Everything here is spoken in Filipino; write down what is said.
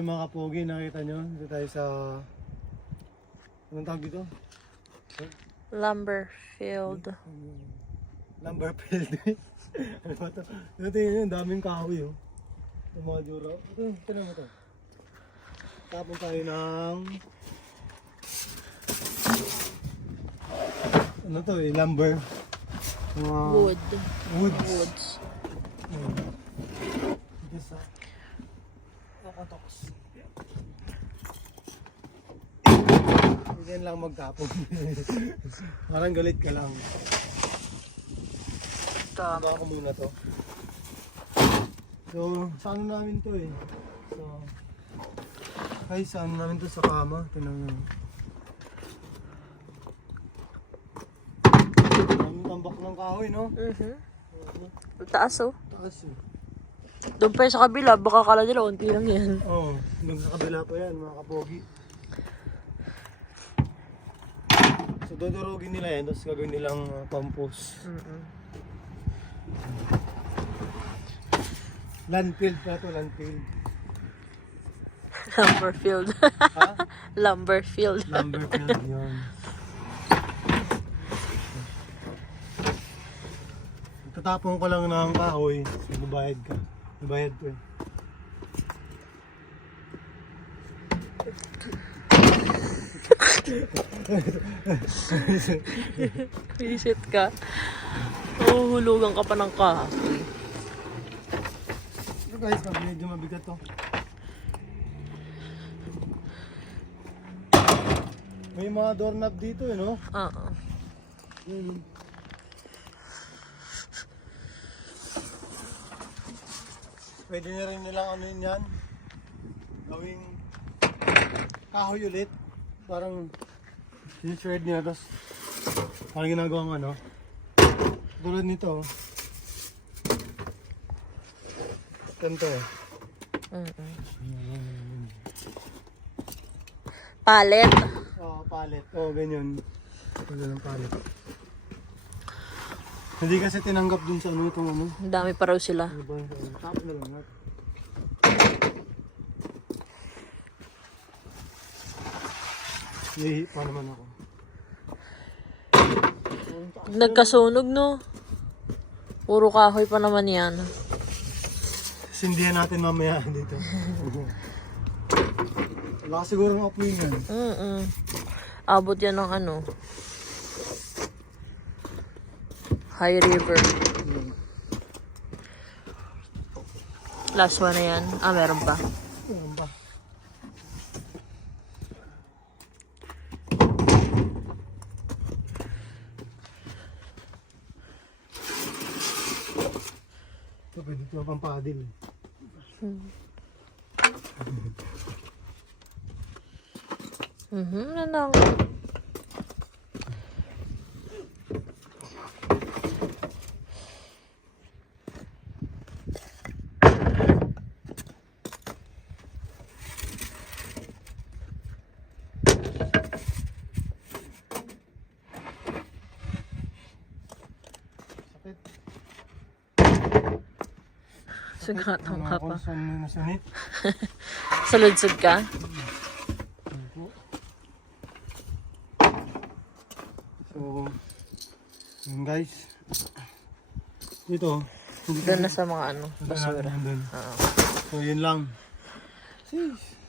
Mga kapogi, nakita nyo? Dito tayo sa... Anong tawag dito? Lumber field. Lumber field. Ano ba ito? Ito yun, daming kahoy oh. Yung mga dura. Ito naman ito. Tapon tayo ng... Ano to eh, lumber. Wood. Woods. Ito sa... Nakatoks. Ganyan lang magkapon. Parang galit ka lang. Tama ko muna to. So, sa ano namin to eh. So, guys, sa ano namin to sa kama. Tinang daming tambak ng kahoy, no? Taas oh. Taas eh. Doon pa sa kabila, baka kala nila unti lang yan. Oo, doon sa kabila pa yan, mga kapogi. So, dodorogin nila yan, tapos gagawin nilang compost. Landfield pa ito, landfield. Lumber field. Ha? Lumber field. Lumber field yun. Tatapon ko lang ng kahoy, magbayad ka. Magbayad ko eh. Visit ka. Oh, hulugan ka pa ng kahoy. So guys, medyo mabigat to. May mga doorknob dito eh, no? Oo. Pwede na rin nilang ano yun yan. Gawing kahoy ulit. Parang sinishred niya. Tapos parang ginagawang ano. Tulad nito. Ganito eh. Pallet. Oo, palet. Oo, ganyan. Ganyan ang palet. Hindi kasi tinanggap dun sa ano itong ano. Ang dami pa raw sila. Ano ba? Tapos na lang natin. Ihi pa naman ako. Nagkasunog no. Puro kahoy pa naman yan. Sindihan natin mamaya dito. Wala siguro ng apoy yan. Abot yan ng ano. High River. Last one na yan. Ah, meron pa. Ano ba? Ito pwede ito pang paddle. Nanang. Sakit. Sugatang ka pa. Sunit. Saludsod ka? So, yun guys. Dito. Doon na sa mga ano, basura. Doon. Oo. So, yun lang. Sis.